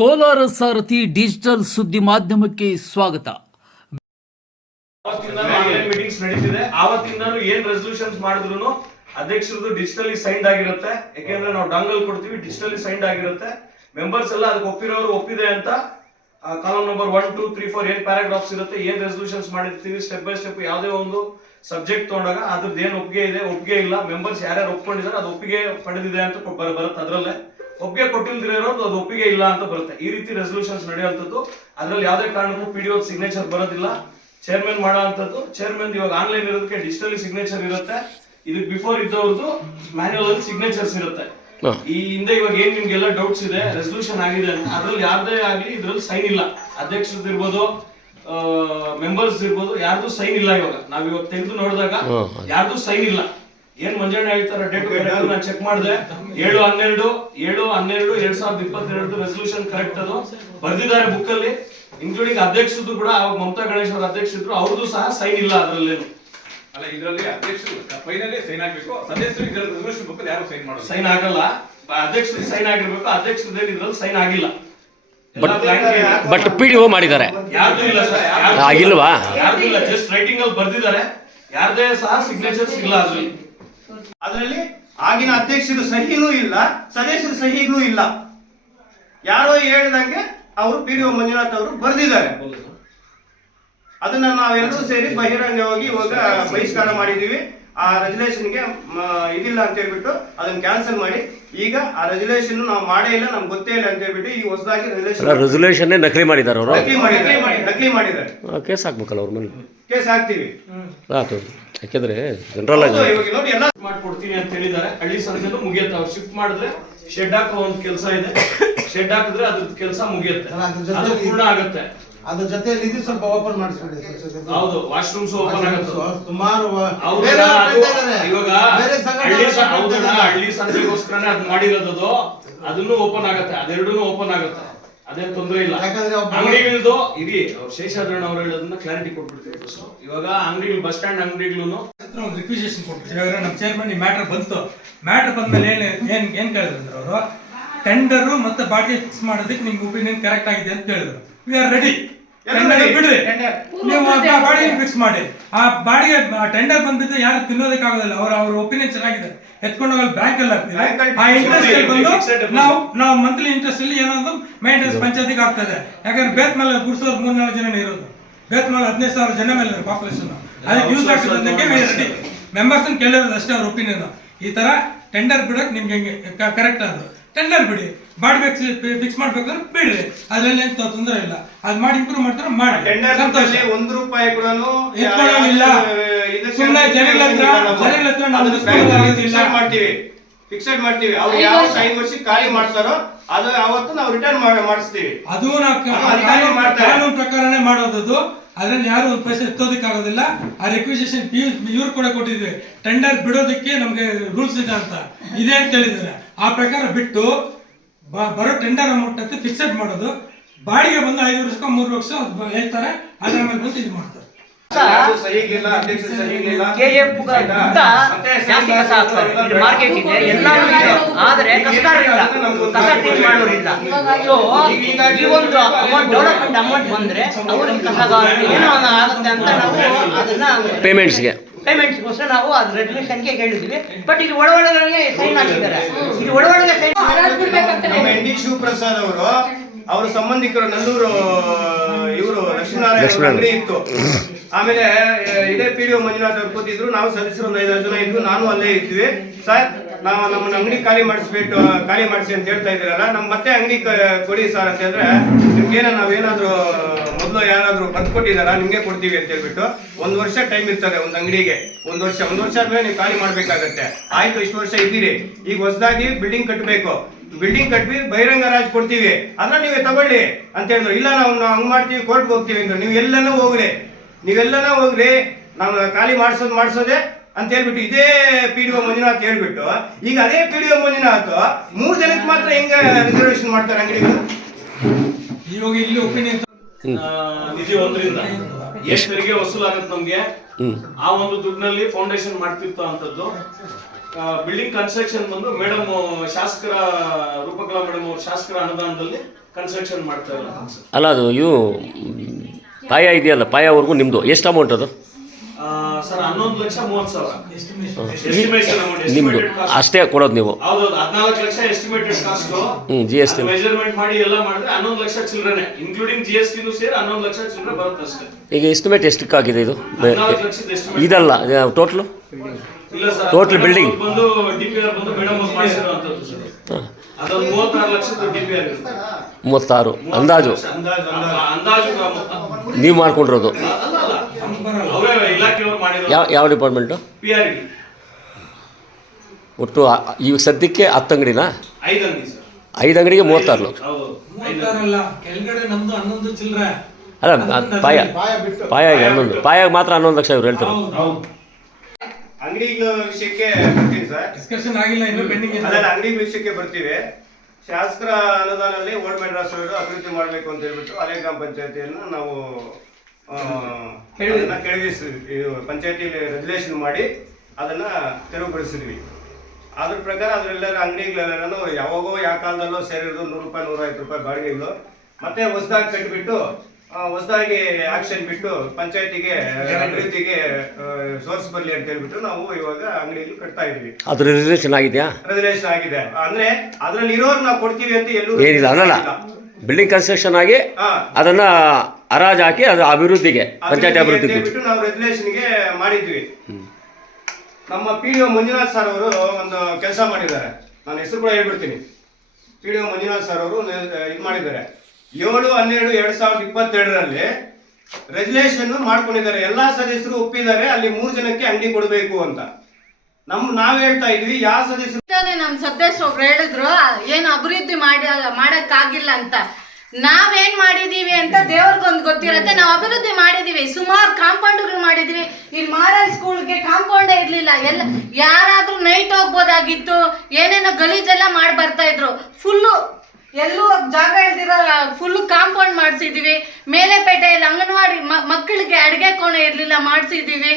ಕೋಲಾರ ಸಾರಥಿ digital ಸುದ್ದಿ ಮಾಧ್ಯಮಕ್ಕೆ ಸ್ವಾಗತ. ಮೀಟಿಂಗ್ಸ್ ನಡೀತಿದೆ. ಆವತ್ತಿಂದಾನು ಏನ್ ರೆಸಲ್ಯೂಷನ್ಸ್ ಮಾಡಿದ್ರು ಅಧ್ಯಕ್ಷರದ್ದು ಡಿಜಿಟಲಿ ಸೈನ್ಡ್ ಆಗಿರುತ್ತೆ. ಯಾಕೆಂದ್ರೆ ನಾವು ಡಂಗಲ್ ಕೊಡ್ತೀವಿ ಡಿಜಿಟಲಿ ಸೈನ್ಡ್ ಆಗಿರುತ್ತೆ. ಮೆಂಬರ್ಸ್ ಎಲ್ಲ ಅದಕ್ಕೆ ಒಪ್ಪಿರೋರು ಒಪ್ಪಿದೆ ಅಂತ column number one two three four ಏನ್ ಪ್ಯಾರಾಗ್ರಾಫ್ಸ್ ಇರುತ್ತೆ, ಏನ್ ರೆಸಲ್ಯೂಷನ್ಸ್ ಮಾಡಿರ್ತೀವಿ ಸ್ಟೆಪ್ ಬೈ ಸ್ಟೆಪ್ ಯಾವುದೇ ಒಂದು ಸಬ್ಜೆಕ್ಟ್ ತಗೊಂಡಾಗ ಅದ್ರದ್ದು ಏನು ಒಪ್ಪಿಗೆ ಇದೆ, ಒಪ್ಪಿಗೆ ಇಲ್ಲ. ಮೆಂಬರ್ಸ್ ಯಾರ್ಯಾರು ಒಪ್ಕೊಂಡಿದ್ದಾರೆ, ಅದು ಒಪ್ಪಿಗೆ ಪಡೆದಿದೆ ಅಂತ ಬರುತ್ತೆ ಅದರಲ್ಲೇ. ಒಪ್ಪಿಗೆ ಕೊಟ್ಟಿಲ್ದಿರೋದು ಅದು ಒಪ್ಪಿಗೆ ಇಲ್ಲ ಅಂತ ಬರುತ್ತೆ. ಈ ರೀತಿ ರೆಸಲ್ಯೂಷನ್ಸ್ ನಡೆಯುವಂಥದ್ದು. ಅದರಲ್ಲಿ ಯಾವುದೇ ಕಾರಣಕ್ಕೂ ಪಿ ಡಿ ಸಿಗ್ನೇಚರ್ ಬರೋದಿಲ್ಲ. ಚೇರ್ಮನ್ ಮಾಡೋ ಚೇರ್ಮನ್ ಇವಾಗ ಆನ್ಲೈನ್ ಇರೋದಕ್ಕೆ ಡಿಜಿಟಲಿ ಸಿಗ್ನೇಚರ್ ಇರುತ್ತೆ. ಇದಕ್ಕೆ ಬಿಫೋರ್ ಇದ್ದವ್ರದ್ದು ಮ್ಯಾನ್ಯುವಲ್ ಅಲ್ಲಿ ಸಿಗ್ನೇಚರ್ಸ್ ಇರುತ್ತೆ. ಈ ಹಿಂದೆ ಇವಾಗ ಏನ್ ನಿಮ್ಗೆಲ್ಲ ಡೌಟ್ಸ್ ಇದೆ ರೆಸಲ್ಯೂಷನ್ ಆಗಿದೆ ಅಂತ ಅದ್ರಲ್ಲಿ ಯಾರದೇ ಆಗ್ಲಿ ಇದ್ರಲ್ಲಿ ಸೈನ್ ಇಲ್ಲ. ಅಧ್ಯಕ್ಷರದ್ದು ಇರ್ಬೋದು ಮೆಂಬರ್ಸ್ ಇರ್ಬೋದು ಯಾರ್ದು ಸೈನ್ ಇಲ್ಲ ಇವಾಗ. ನಾವ್ ಇವಾಗ ತೆಗೆದು ನೋಡಿದಾಗ ಯಾರ್ದು ಸೈನ್ ಇಲ್ಲ. ಏನ್ ಮಂಜಣ್ಣ ಹೇಳ್ತಾರೆ? ಡೇಟ್ ನಾನು ಚೆಕ್ ಮಾಡಿದೆ. ಏಳು ಹನ್ನೆರಡು ಏಳು ಹನ್ನೆರಡು ಎರಡ್ ಸಾವಿರದ ಇಪ್ಪತ್ತೆರಡು ರೆಸೊಲ್ಯೂಷನ್ ಕರೆಕ್ಟ್ ಅದು. ಬರ್ದಿದ್ದಾರೆ ಬುಕ್ ಅಲ್ಲಿ. ಇನ್ಕ್ಲೂಡಿಂಗ್ ಅಧ್ಯಕ್ಷದ್ದು ಕೂಡ ಅವಾಗ ಮಮತಾ ಗಣೇಶ್ ಅವ್ರ ಅಧ್ಯಕ್ಷ ಇದ್ರು ಅವ್ರದ್ದು ಸಹ ಸೈನ್ ಇಲ್ಲ ಅದ್ರಲ್ಲೇನು. ಅಲ್ಲ ಇದರಲ್ಲಿ ಅಧ್ಯಕ್ಷರು ಫೈನಲಿ ಸೈನ್ ಆಗ್ಬೇಕು ಸದಸ್ಯರು ಇದರ ರೆಸಲ್ಯೂಷನ್ ಬುಕ್ ಯಾರು ಸೈನ್ ಮಾಡೋದು ಸೈನ್ ಆಗಲ್ಲ. ಅಧ್ಯಕ್ಷರು ಸೈನ್ ಆಗಿರ್ಬೇಕು. ಅಧ್ಯಕ್ಷರದೇನು ಇದ್ರಲ್ಲಿ ಸೈನ್ ಆಗಿಲ್ಲ. ಬಟ್ ಪಿ ಡಿ ಒ ಮಾಡಿದ್ದಾರೆ. ಯಾರ್ದು ಇಲ್ಲ ಸರ್? ಆಗಿಲ್ವಾ ಯಾರ್ದು ಇಲ್ಲ? ಜಸ್ಟ್ ರೈಟಿಂಗ್ ಅಲ್ಲಿ ಬರ್ದಿದ್ದಾರೆ. ಯಾರ್ದೇ ಸಹ ಸಿಗ್ನೇಚರ್ಸ್ ಇಲ್ಲ ಅದ್ರಲ್ಲಿ. ಅದರಲ್ಲಿ ಆಗಿನ ಅಧ್ಯಕ್ಷರು ಸಹಿನೂ ಇಲ್ಲ ಸದಸ್ಯರ ಸಹಿಗೂ ಇಲ್ಲ. ಯಾರೋ ಹೇಳಿದಂಗೆ ಅವರು ಪಿ ಡಿ ಒ ಮಂಜುನಾಥ್ ಅವರು ಬರೆದಿದ್ದಾರೆ. ಅದನ್ನ ನಾವೆಲ್ಲರೂ ಸೇರಿ ಬಹಿರಂಗವಾಗಿ ಇವಾಗ ಬಹಿಷ್ಕಾರ ಮಾಡಿದೀವಿ ಆ ರೆಜುಲೇಷನ್ಗೆ ಇದಿಲ್ಲ ಅಂತ ಹೇಳ್ಬಿಟ್ಟು ಅದನ್ನ ಕ್ಯಾನ್ಸಲ್ ಮಾಡಿ. ಈಗ ಆ ರೆಜುಲೇಷನ್ ನಾವು ಮಾಡೇ ಇಲ್ಲ ನಮ್ಗೆ ಗೊತ್ತೇ ಇಲ್ಲ ಅಂತ ಹೇಳ್ಬಿಟ್ಟು ಈ ಹೊಸದಾಗಿ ರೆಜುಲೇಷನ್ ನಕಲಿ ಮಾಡಿದ್ದಾರೆ ಅವರು? ನಕಲಿ ಮಾಡಿದ್ದಾರೆ. ನಕಲಿ ಮಾಡಿದ್ದಾರೆ. ಕೇಸ್ ಹಾಕ್ಬೇಕಲ್ಲ ಅವ್ರ ಮೇಲೆ? ಕೇಸ್ ಹಾಕ್ತೀವಿ. ಯಾಕೆಂದ್ರೆ ಜನರಲ್ ಆಗಿ ಇವಾಗ ನೋಡಿ ಎಲ್ಲ ಮಾಡ್ಕೊಡ್ತೀನಿ ಅಂತ ಹೇಳಿದ್ದಾರೆ. ಹಳ್ಳಿ ಸಂಘದಲ್ಲೂ ಮುಗಿಯುತ್ತೆ. ಅವ್ರು ಶಿಫ್ಟ್ ಮಾಡಿದ್ರೆ ಶೆಡ್ ಹಾಕೋ ಒಂದು ಕೆಲಸ ಇದೆ. ಶೆಡ್ ಹಾಕಿದ್ರೆ ಅದ್ರ ಕೆಲಸ ಮುಗಿಯುತ್ತೆ. ಅದ್ರ ಅದು ಪೂರ್ಣ ಆಗುತ್ತೆ. ಅದ್ರ ಜೊತೆಯಲ್ಲಿ ಇದು ಸ್ವಲ್ಪ ಓಪನ್ ಮಾಡಿಸ್ಬಿಡಿ. ಹೌದು ವಾಶ್ರೂಮ್ಸ್ ಓಪನ್ ಆಗುತ್ತೆ. ಸುಮಾರು ವ- ಹೌದಾ? ಬೇರೆ ಅವ್ರು ಅದು ಮಾಡ್ತಾ ಇದ್ದಾರೆ. ಇವಾಗ ಬೇರೆ ಹಳ್ಳಿ ಸ- ಮಾಡ್ತಾ ಹೌದಣ್ಣ, ಇದ್ದಾರೆ. ಹಳ್ಳಿ ಅದ್ ಮಾಡಿರೋದು ಅದನ್ನು ಓಪನ್ ಆಗುತ್ತೆ. ಅದೆರಡೂ ಓಪನ್ ಆಗುತ್ತೆ. ಅದೇನ್ ತೊಂದ್ರೆ ಇಲ್ಲ. ಯಾಕಂದ್ರೆ ಅಂಗಡಿಗಳದು ಇರಿ ಅವ್ರು ಶೇಷಾದ್ರಣ್ಣ ಅವ್ರು ಹೇಳೋದನ್ನ ಕ್ಲಾರಿಟಿ ಕೊಟ್ಬಿಡ್ತೀವಿ ಸೊ ಇವಾಗ ಅಂಗಡಿಗಳು ಬಸ್ ಸ್ಟ್ಯಾಂಡ್ ಅಂಗಡಿಗಳು ಹತ್ರ ಒಂದು ರಿಕ್ವಿಸೇಷನ್ ಕೊಟ್ಬಿಟ್ಟು ನಮ್ಮ ಚೇರ್ಮನ್ ಈ ಮ್ಯಾಟರ್ ಬಂತು. ಮ್ಯಾಟರ್ ಬಂದ್ಮೇಲೆ ಏನ್ ಏನ್ ಏನ್ ಕೇಳಿದ್ರು ಅವರು ಟೆಂಡರ್ ಮತ್ತೆ ಬಾಡಿಗೆ ಫಿಕ್ಸ್ ಮಾಡೋದಕ್ಕೆ ನಿಮ್ಗೆ ಒಪಿನಿಯನ್ ಕರೆಕ್ಟ್ ಆಗಿದೆ ಅಂತ ಹೇಳಿದ್ರು ವಿ ಆರ್ ರೆಡಿ ಟೆಂಡರ್ ಬಿಡ್ರಿ. ನೀವು ಆ ಬಾಡಿಗೆ ಫಿಕ್ಸ್ ಮಾಡಿ. ಆ ಬಾಡಿಗೆ ಟೆಂಡರ್ ಬಂದ್ಬಿಟ್ಟು ಯಾರು ತಿನ್ನೋದಕ್ಕಾಗೋದಿಲ್ಲ. ಅವ್ರ ಅವ್ರ ಒಪಿನಿಯನ್ ಚೆನ್ನಾಗಿದೆ. ಎತ್ಕೊಂಡು ಹೋಗಲ್ಲ ಬ್ಯಾಂಕ್ ಅಲ್ಲಿ ಹಾಕ್ತೀವಿ ಆ ಇಂಟ್ರೆಸ್ಟ್ ಬಂದು. ನಾವು ನಾವು ಮಂತ್ಲಿ ಇಂಟ್ರೆಸ್ಟ್ ಅಲ್ಲಿ ಏನಾದ್ರು ಮೇಂಟೆನೆನ್ಸ್ ಪಂಚಾಯತಿಗೆ ಆಗ್ತದೆ ಯಾಕಂದ್ರೆ ಬೇತ್ ಮೇಲೆ ಗುಡ್ಸೋರು ಮೂರ್ನಾಲ್ಕು ಜನ ಇರೋದು. ಬೇತ್ ಮೇಲೆ ಹದಿನೈದು ಸಾವಿರ ಜನ ಮೇಲೆ ಪಾಪ್ಯುಲೇಷನ್ ಅದಕ್ಕೆ ಯೂಸ್ ಆಗ್ತದೆ ರೆಡಿ ಮೆಂಬರ್ಸ್ ಕೇಳಿರೋದು ಅಷ್ಟೇ ಅವ್ರ ಒಪಿನಿಯನ್ ಈ ತರ ಟೆಂಡರ್ ಬಿಡಕ್ ನಿಮ್ಗೆ ಹೆಂಗೆ ಕರೆಕ್ಟ್ ಅದು ಟೆಂಡರ್ ಬಿಡಿ. ಮಾಡ್ಬೇಕು ಫಿಕ್ಸ್ ಮಾಡ್ಬೇಕಂದ್ರೆ ಬಿಡ್ರಿ. ಅದ್ರಲ್ಲಿ ಏನ್ ತೊಂದರೆ ಇಲ್ಲ. ಅದ್ ಮಾಡಿ ಇಂಪ್ರೂವ್ ಮಾಡ್ತಾರೆ ಮಾಡಿ. ಸಂತೋಷ. ಒಂದು ರೂಪಾಯಿ ಕೂಡ ಸುಮ್ನೆ ಜನಗಳ ಹತ್ರ- ಜನಗಳ ಹತ್ರ ನಾವು ಮಾಡ್ತೀವಿ. ಫಿಕ್ಸೆಡ್ ಮಾಡ್ತೀವಿ. ಅವ್ರು ಯಾವ ಐದು ವರ್ಷಕ್ಕೆ ಖಾಲಿ ಮಾಡ್ತಾರೋ ಅದು ಅವತ್ತು ನಾವು ರಿಟರ್ನ್ ಮಾಡಿಸ್ತೀವಿ. ಅದು ನಾವು ಕಾನೂನು ಪ್ರಕಾರನೇ ಮಾಡೋದದು. ಅದ್ರಲ್ಲಿ ಯಾರು ಒಂದು ಪೈಸೆ ಎತ್ತೋದಕ್ಕಾಗೋದಿಲ್ಲ. ಆ ರಿಕ್ವಿಸೇಷನ್ ಇವ್ರು ಕೂಡ ಕೊಟ್ಟಿದ್ವಿ. ಟೆಂಡರ್ ಬಿಡೋದಕ್ಕೆ ನಮ್ಗೆ ರೂಲ್ಸ್ ಇದೆ ಅಂತ. ಇದೆ ಅಂತ ಹೇಳಿದ್ದಾರೆ. ಆ ಪ್ರಕಾರ ಬಿಟ್ಟು ಬರೋ ಟೆಂಡರ್ ಅಮೌಂಟ್ ಅಂತ ಫಿಕ್ಸೆಡ್ ಮಾಡೋದು. ಬಾಡಿಗೆ ಬಂದು ಐದು ವರ್ಷಕ್ಕೆ ಮೂರು ವರ್ಷ ಹೇಳ್ತಾರೆ. ಅದ್ರ ಮೇಲೆ ಬಂದು ಇದು ಮಾಡ್ತಾರೆ. ಮಾರ್ಕೆಟ್ ಇದೆ ಎಲ್ಲಾನು ಇದೆ ಆದ್ರೆ ಕಸಗಾರರಿಲ್ಲ ಕಸ ಕ್ಲೀನ್ ಮಾಡೋರಿಲ್ಲ. ಸೊ ಈ ಒಂದು ಅಮೌಂಟ್ ಡೆವಲಪ್ಮೆಂಟ್ ಅಮೌಂಟ್ ಬಂದ್ರೆ ಅವ್ರಿಗೆ ಕಸಗಾರರು ಏನೋ ಆಗುತ್ತೆ ಅಂತ ನಾವು ಅದನ್ನ ಪೇಮೆಂಟ್ಸ್ಗೆ ಪೇಮೆಂಟ್ಸ್ಗೋಸ್ಕರ ನಾವು ಅದು ರೆಗ್ಯುಲೇಷನ್ಗೆ ಹೇಳಿದ್ವಿ. ಬಟ್ ಇದು ಒಳಗಡೆ ಸೈನ್ ಹಾಕಿದ್ದಾರೆ. ಇದು ಒಳಗಡೆ ಸೈನ್ ಶಿವಪ್ರಸಾದ್ ಅವರು ಅವ್ರ ಸಂಬಂಧಿಕರು ನಲ್ಲೂರು ಇವರು ಲಕ್ಷ್ಮೀನಾರಾಯಣ ಅಂಗಡಿ ಇತ್ತು. ಆಮೇಲೆ ಇದೇ ಪಿ ಡಿ ಒ ಮಂಜುನಾಥ್ ಅವ್ರು ಕೂತಿದ್ರು. ನಾವು ಸದಸ್ಯರು ಒಂದು ಐದಾರು ಜನ ಇದ್ವಿ ನಾನು ಅಲ್ಲೇ ಇದ್ವಿ. ಸರ್ ನಾವು ನಮ್ಮನ್ನ ಅಂಗಡಿ ಖಾಲಿ ಮಾಡಿಸ್ಬಿಟ್ಟು ಖಾಲಿ ಮಾಡಿಸಿ ಅಂತ ಹೇಳ್ತಾ ಇದ್ದೀರಲ್ಲ ನಮ್ಮ ಮತ್ತೆ ಅಂಗಡಿ ಕೊಡಿ ಸರ್ ಅಂತ ಹೇಳಿದ್ರೆ, ನಿಮ್ಗೇನ ನಾವೇನಾದ್ರೂ, ಮೊದಲು ಯಾರಾದ್ರೂ ಬರ್ದು ಕೊಟ್ಟಿದಾರ ನಿಮ್ಗೆ ಕೊಡ್ತೀವಿ ಅಂತ ಹೇಳ್ಬಿಟ್ಟು, ಒಂದ್ ವರ್ಷ ಟೈಮ್ ಇರ್ತದೆ ಒಂದ್ ಅಂಗಡಿಗೆ. ಒಂದ್ ವರ್ಷ ಒಂದ್ ವರ್ಷ ಆದ್ಮೇಲೆ ನೀವು ಖಾಲಿ ಮಾಡ್ಬೇಕಾಗತ್ತೆ. ಆಯ್ತು, ಇಷ್ಟು ವರ್ಷ ಇದ್ದೀರಿ. ಈಗ ಹೊಸದಾಗಿ ಬಿಲ್ಡಿಂಗ್ ಕಟ್ಟಬೇಕು ಬಿಲ್ಡಿಂಗ್ ಕಟ್ಟಿ ಬಹಿರಂಗ ರಾಜ್ ಕೊಡ್ತೀವಿ. ಅದನ್ನ ನೀವೇ ತಗೊಳ್ಳಿ ಅಂತ ಹೇಳಿದ್ರು. ಇಲ್ಲ, ನಾವು ನಾವು ಹಂಗ್ ಮಾಡ್ತೀವಿ ಕೋರ್ಟ್ಗೆ ಹೋಗ್ತೀವಿ ಅಂತ ನೀವು ಎಲ್ಲನೂ ಹೋಗ್ರಿ. ನೀವೆಲ್ಲನೂ ಹೋಗ್ರಿ. ನಾವು ಖಾಲಿ ಮಾಡ್ಸೋದು, ಮಾಡ್ಸೋದೆ ಅಂತ ಹೇಳ್ಬಿಟ್ಟು ಇದೇ ಪಿ ಡಿ ಒ ಮಂಜುನಾಥ್ ಹೇಳ್ಬಿಟ್ಟು ಈಗ ಅದೇ ಪಿ ಡಿ ಒ ಮಂಜುನಾಥ್ ಮೂರು ಜನಕ್ಕೆ ಮಾತ್ರ ಹೆಂಗ ರಿಸರ್ವೇಶನ್ ಮಾಡ್ತಾರೆ ಅಂಗಡಿಗಳು? ಇವಾಗ ಇಲ್ಲಿ ಒಪಿನಿಯನ್ ನಿಧಿ ಒಂದರಿಂದ. ಎಷ್ಟು ತೆರಿಗೆ ವಸೂಲಾಗತ್ತೆ ನಮ್ಗೆ? ಆ ಒಂದು ದುಡ್ಡಿನಲ್ಲಿ ಫೌಂಡೇಶನ್ ಮಾಡ್ತಿರ್ತ ಅಂತದ್ದು. ಬಿಲ್ಡಿಂಗ್ ಕನ್ಸ್ಟ್ರಕ್ಷನ್ ಬಂದು ಮೇಡಮ್ ಶಾಸಕರ ರೂಪಕಲಾ ಮೇಡಮ್ ಅವ್ರ ಶಾಸಕರ ಅನುದಾನದಲ್ಲಿ ಕನ್ಸ್ಟ್ರಕ್ಷನ್ ಮಾಡ್ತಾ ಇಲ್ಲ ಅಲ್ಲ ಅದು ಇವು ಪಾಯ ಇದೆಯಲ್ಲ ಪಾಯವರೆಗೂ ನಿಮ್ಮದು ಎಷ್ಟು ಅಮೌಂಟ್ ಅದು? ಸರ್ ಹನ್ನೊಂದು ಲಕ್ಷ ಮೂವತ್ತು ಸಾವಿರ. ಈ- ಎಸ್ಟಿಮೇಷನ್ ಅಮೌಂಟ್ ನಿಮ್ಮದು ಅಷ್ಟೇ ಕೊಡೋದು ನೀವು. ಹೌದೌದು ಹದಿನಾಲ್ಕು ಲಕ್ಷ ಎಸ್ಟಿಮೇಟೆಡ್ ಕಾಸ್ಟ್ ಹ್ಞೂ ಜಿ ಎಸ್ ಟಿ ಮೆಜರ್ಮೆಂಟ್ ಮಾಡಿ ಎಲ್ಲ ಮಾಡಿದ್ರೆ ಹನ್ನೊಂದು ಲಕ್ಷ ಚಿಲ್ಲರೆ ಇನ್ಕ್ಲೂಡಿಂಗ್ ಜಿ ಎಸ್ ಟಿನೂ ಸೇರಿ ಹನ್ನೊಂದು ಲಕ್ಷ ಚಿಲ್ಲರೆ ಬರುತ್ತೆ ಅಷ್ಟೇ. ಈಗ ಎಸ್ಟಿಮೇಟ್ ಎಷ್ಟಕ್ಕಾಗಿದೆ ಇದು. ಇದಲ್ಲ total total building Total madam ಬಂದು ಡಿ ಬಂದು ಮೇಡಮ್ ಅವ್ರು ಮಾಡಿಸಿರುವಂತದ್ದು ಸರ್. ಅದೊಂದು ಮೂವತ್ತಾರು ಲಕ್ಷದ ಅಂದಾಜು. ನೀವು ಮಾಡ್ಕೊಂಡಿರೋದು. ಅವರೇ ಯಾವ ಯಾವ ಡಿಪಾರ್ಟ್ಮೆಂಟು ಪಿ ಆರ್ ಒಟ್ಟು ಈ ಈಗ ಸದ್ಯಕ್ಕೆ ಹತ್ತು ಅಂಗಡಿನಾ? ಐದು ಅಂಗಡಿ ಸರ್. ಐದು ಅಂಗಡಿಗೆ ಮೂವತ್ತಾರು ಲಕ್ಷ. ಹೌದು. ಮೂವತ್ತಾರಲ್ಲ ಕೆಳಗಡೆ ನಮ್ದು ಹನ್ನೊಂದು ಚಿಲ್ಲರೆ ಅಲ್ಲ ಅದ್ ಪಾಯ ಪಾಯ ಪಾಯಾಗಿ ಹನ್ನೊಂದು. ಪಾಯಾಗಿ ಮಾತ್ರ ಹನ್ನೊಂದು ಲಕ್ಷ ಇವ್ರು ಹೇಳ್ತಾರೆ ಹೌದು. ಅಂಗಡಿಗಳ ವಿಷಯಕ್ಕೆ ಬರ್ತೀನಿ ಸರ್. ಡಿಸ್ಕಷನ್ ಆಗಿಲ್ಲ ಇನ್ನು ಪೆಂಡಿಂಗ್ ಇದೆ ಅದನ್ನ ಅಂಗಡಿ ವಿಷಯಕ್ಕೆ ಬರ್ತೀವಿ. ಶಾಸಕರ ಅನುದಾನದಲ್ಲಿ ಓಲ್ಡ್ ಮೆಡ್ರಾಸ್ ಅಭಿವೃದ್ಧಿ ಮಾಡಬೇಕು ಅಂತ ಹೇಳ್ಬಿಟ್ಟು ಹಳೆ ಗ್ರಾಮ ಪಂಚಾಯತಿಯನ್ನು ನಾವು ಅದನ್ನ ಕೆಳಗಿಸಿ ಇದು ಪಂಚಾಯತಿಯಲ್ಲಿ ರೆಗ್ಯುಲೇಷನ್ ಮಾಡಿ ಅದನ್ನ ತೆರವುಗೊಳಿಸಿದ್ವಿ. ಅದ್ರ ಪ್ರಕಾರ ಅದ್ರೆಲ್ಲರ ಅಂಗಡಿಗಳೆಲ್ಲ ಯಾವಾಗೋ ಯಾವ ಕಾಲದಲ್ಲೋ ಸೇರಿರೋದು ನೂರು ರೂಪಾಯಿ ನೂರೈವತ್ತು ರೂಪಾಯಿ ಬಾಡಿಗೆಗಳು ಮತ್ತೆ ಹೊಸದಾಗಿ ಕಟ್ಟಿಬಿಟ್ಟು ಹೊಸದಾಗಿ ಆಕ್ಷನ್ ಬಿಟ್ಟು ಪಂಚಾಯತಿಗೆ ಅಭಿವೃದ್ಧಿಗೆ ಸೋರ್ಸ್ ಬರಲಿ ಅಂತ ಹೇಳ್ಬಿಟ್ಟು ನಾವು ಇವಾಗ ಅಂಗಡಿಗಳು ಕಟ್ತಾ ಇದ್ವಿ ಅದ್ರ ಆಗಿದೆಯಾ? ರೆಸಲ್ಯೂಷನ್ ಆಗಿದೆ ಅಂದ್ರೆ ಅದ್ರಲ್ಲಿ ಇರೋರು ನಾವು ಕೊಡ್ತೀವಿ ಅಂತ ಎಲ್ಲೂ ಏನಿಲ್ಲ ಅಲ್ಲಲ್ಲ ಬಿಲ್ಡಿಂಗ್ ಕನ್ಸ್ಟ್ರಕ್ಷನ್ ಆಗಿ ಹಾ. ಅದನ್ನ ಹರಾಜು ಹಾಕಿ ಅದು ಅಭಿವೃದ್ಧಿಗೆ ಪಂಚಾಯತ್ ಅಭಿವೃದ್ಧಿಗೆ. ಅಭಿವೃದ್ಧಿಗೆ ನಾವು ರೆಗ್ಯುಲೇಷನ್ಗೆ ಮಾಡಿದ್ವಿ. ನಮ್ಮ ಪಿ ಡಿ ಮಂಜುನಾಥ್ ಸರ್ ಅವರು ಒಂದು ಕೆಲಸ ಮಾಡಿದ್ದಾರೆ. ನಾನು ಹೆಸರು ಕೂಡ ಹೇಳ್ಬಿಡ್ತೀನಿ. ಪಿ ಡಿ ಮಂಜುನಾಥ್ ಸರ್ ಅವರು ಇದು ಮಾಡಿದ್ದಾರೆ. ಏಳು ಹನ್ನೆರಡು ಎರಡು ಸಾವಿರದ ಇಪ್ಪತ್ತೆರಡರಲ್ಲಿ ರೆಗ್ಯುಲೇಷನ್ ಮಾಡ್ಕೊಂಡಿದ್ದಾರೆ. ಎಲ್ಲಾ ಸದಸ್ಯರು ಒಪ್ಪಿದ್ದಾರೆ ಅಲ್ಲಿ ಮೂರು ಜನಕ್ಕೆ ಅಂಗಡಿ ಕೊಡಬೇಕು ಅಂತ. ನಮ್ ನಾವ್ ಹೇಳ್ತಾ ಇದ್ವಿ ಯಾವ ಸದಸ್ಯರು ತಾನೇ ನಮ್ ಸದಸ್ಯ ಒಬ್ರು ಹೇಳಿದ್ರು ಏನು ಅಭಿವೃದ್ಧಿ ಮಾಡಿ, ಮಾಡಕ್ಕಾಗಿಲ್ಲ ಅಂತ. ನಾವೇನ್ ಮಾಡಿದೀವಿ ಅಂತ ದೇವ್ರಿಗೊಂದು ಗೊತ್ತಿರತ್ತೆ, ನಾವು ಅಭಿವೃದ್ಧಿ ಮಾಡಿದೀವಿ. ಸುಮಾರು ಕಾಂಪೌಂಡ್ಗಳು ಮಾಡಿದೀವಿ. ಇಲ್ಲಿ ಮಾರಲ್ ಸ್ಕೂಲ್ಗೆ ಕಾಂಪೌಂಡೇ ಇರ್ಲಿಲ್ಲ. ಎಲ್ಲ, ಯಾರಾದ್ರೂ ನೈಟ್ ಹೋಗ್ಬೋದಾಗಿತ್ತು, ಏನೇನೋ ಗಲೀಜೆಲ್ಲ ಮಾಡಿ ಬರ್ತಾ ಇದ್ರು. ಫುಲ್ಲು, ಎಲ್ಲೂ ಜಾಗ ಇಲ್ದಿರೋ ಫುಲ್ ಕಾಂಪೌಂಡ್ ಮಾಡಿಸಿದೀವಿ. ಮೇಲೆಪೇಟೆಯಲ್ಲಿ ಅಂಗನವಾಡಿ ಮಕ್ಕಳಿಗೆ ಅಡುಗೆ ಕೋಣೆ ಇರಲಿಲ್ಲ, ಮಾಡಿಸಿದೀವಿ.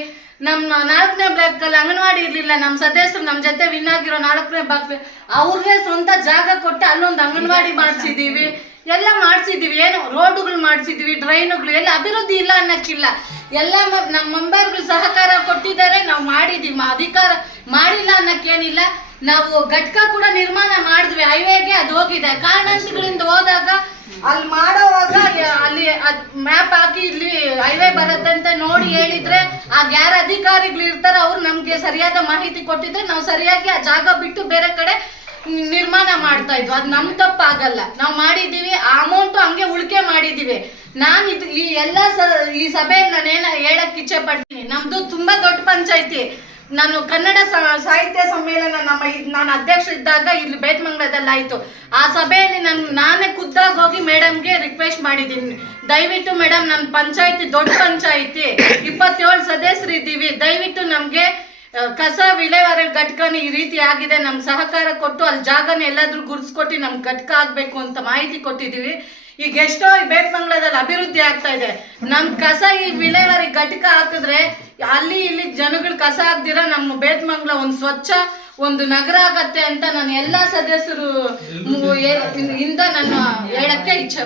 ನಮ್ಮ ನಾಲ್ಕನೇ ಬ್ಲಾಕ್ ಅಲ್ಲಿ ಅಂಗನವಾಡಿ ಇರಲಿಲ್ಲ ನಮ್ಮ ಸದಸ್ಯರು ನಮ್ಮ ಜೊತೆ ವಿನ್ ಆಗಿರೋ ನಾಲ್ಕನೇ ಬ್ಲಾಕ್ ಅವ್ರಿಗೆ ಸ್ವಂತ ಜಾಗ ಕೊಟ್ಟು ಅಲ್ಲೊಂದು ಅಂಗನವಾಡಿ ಮಾಡಿಸಿದೀವಿ. ಎಲ್ಲ ಮಾಡಿಸಿದೀವಿ ಏನು ರೋಡುಗಳು ಮಾಡಿಸಿದೀವಿ ಡ್ರೈನುಗಳು ಎಲ್ಲ ಅಭಿವೃದ್ಧಿ ಇಲ್ಲ ಅನ್ನಕ್ಕಿಲ್ಲ. ಎಲ್ಲ ನಮ್ಮ ಮೆಂಬರ್ಗಳು ಸಹಕಾರ ಕೊಟ್ಟಿದ್ದಾರೆ ನಾವು ಮಾಡಿದೀವಿ. ಅಧಿಕಾರ ಮಾಡಿಲ್ಲ ಅನ್ನಕ್ಕೇನಿಲ್ಲ. ನಾವು ಘಟಕ ಕೂಡ ನಿರ್ಮಾಣ ಮಾಡಿದ್ವಿ ಹೈವೇಗೆ ಅದು ಹೋಗಿದೆ. ಕಾರಣಗಳಿಂದ ಹೋದಾಗ ಅಲ್ಲಿ ಮಾಡೋವಾಗ ಅಲ್ಲಿ ಅಲ್ಲಿ ಮ್ಯಾಪ್ ಹಾಕಿ ಇಲ್ಲಿ ಹೈವೇ ಬರುತ್ತೆ ಅಂತ ನೋಡಿ ಹೇಳಿದ್ರೆ ಆಗ ಯಾರ ಅಧಿಕಾರಿಗಳು ಇರ್ತಾರೋ ಅವ್ರು ನಮ್ಗೆ ಸರಿಯಾದ ಮಾಹಿತಿ ಕೊಟ್ಟಿದ್ರೆ ನಾವು ಸರಿಯಾಗಿ ಆ ಜಾಗ ಬಿಟ್ಟು ಬೇರೆ ಕಡೆ ನಿರ್ಮಾಣ ಮಾಡ್ತಾ ಇದ್ವು. ಅದು ನಮ್ ತಪ್ಪಾಗಲ್ಲ. ನಾವು ಮಾಡಿದೀವಿ ಆ ಅಮೌಂಟ್ ಹಂಗೆ ಉಳಿಕೆ ಮಾಡಿದೀವಿ. ನಾನು ಇದು ಈ ಎಲ್ಲ ಸ ಈ ಸಭೆಯಲ್ಲಿ ನಾನು ಏನ ಹೇಳಕ್ ಇಚ್ಛೆ ಪಡ್ತೀನಿ. ನಮ್ದು ತುಂಬಾ ದೊಡ್ಡ ಪಂಚಾಯತಿ. ನಾನು ಕನ್ನಡ ಸಾಹಿತ್ಯ ಸಮ್ಮೇಳನ ನಮ್ಮ ನಾನು ಅಧ್ಯಕ್ಷ ಇದ್ದಾಗ ಇಲ್ಲಿ ಬೇತ್ಮಂಗ್ಲದಲ್ಲಿ ಆಯ್ತು ಆ ಸಭೆಯಲ್ಲಿ ನಾನು, ನಾನೇ ಖುದ್ದಾಗಿ ಹೋಗಿ ಮೇಡಮ್ಗೆ ರಿಕ್ವೆಸ್ಟ್ ಮಾಡಿದ್ದೀನಿ. ದಯವಿಟ್ಟು ಮೇಡಮ್ ನನ್ನ ಪಂಚಾಯತಿ ದೊಡ್ಡ ಪಂಚಾಯತಿ, ಇಪ್ಪತ್ತೇಳು ಸದಸ್ಯರು ಇದ್ದೀವಿ. ದಯವಿಟ್ಟು ನಮಗೆ ಕಸ ವಿಲೇವಾರಿ ಘಟಕನ ಈ ರೀತಿ ಆಗಿದೆ. ನಮ್ಮ ಸಹಕಾರ ಕೊಟ್ಟು ಅಲ್ಲಿ ಜಾಗನ ಎಲ್ಲಾದ್ರೂ ಗುರ್ಸ್ಕೊಟ್ಟು ನಮ್ಗೆ ಘಟಕ ಆಗಬೇಕು ಅಂತ ಮಾಹಿತಿ ಕೊಟ್ಟಿದೀವಿ ಈಗ ಎಷ್ಟೋ ಈ ಬೇಟ್ಮಂಗ್ಳದಲ್ಲಿ ಅಭಿವೃದ್ಧಿ ಆಗ್ತಾ ಇದೆ. ನಮ್ ಕಸ ಈ ವಿಲೇವಾರಿ ಘಟಕ ಹಾಕಿದ್ರೆ ಅಲ್ಲಿ ಇಲ್ಲಿ ಜನಗಳು ಕಸ ಹಾಕ್ದಿರ ನಮ್ಮ ಬೇಟ್ಮಂಗ್ಲ ಒಂದು ಸ್ವಚ್ಛ, ಒಂದು ನಗರ ಆಗತ್ತೆ ಅಂತ ನಾನು ಎಲ್ಲಾ ಸದಸ್ಯರು ಇಂದ ನಾನು ಹೇಳಕ್ಕೆ ಇಚ್ಛೆ